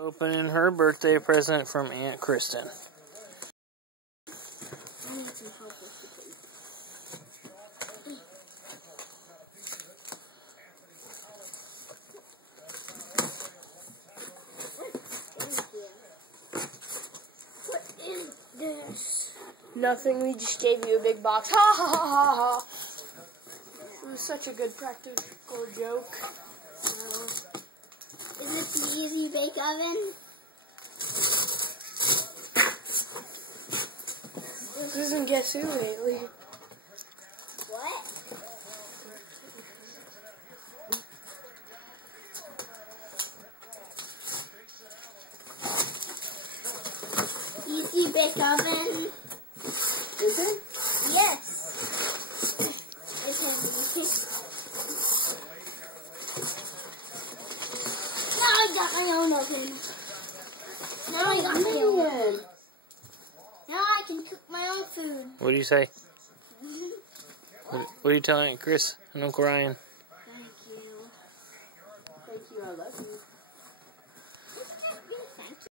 Opening her birthday present from Aunt Kristen. I need some help with the plate. What is this? Nothing, we just gave you a big box. Ha ha ha ha ha. It was such a good practical joke. Is it the Easy Bake Oven? This isn't Guess Who lately. What? Easy Bake Oven? Is it? Yes. It's now I got my own oven. Now I got my own. Now I can cook my own food. What do you say? What are you telling Aunt Chris and Uncle Ryan? Thank you. Thank you, I love you.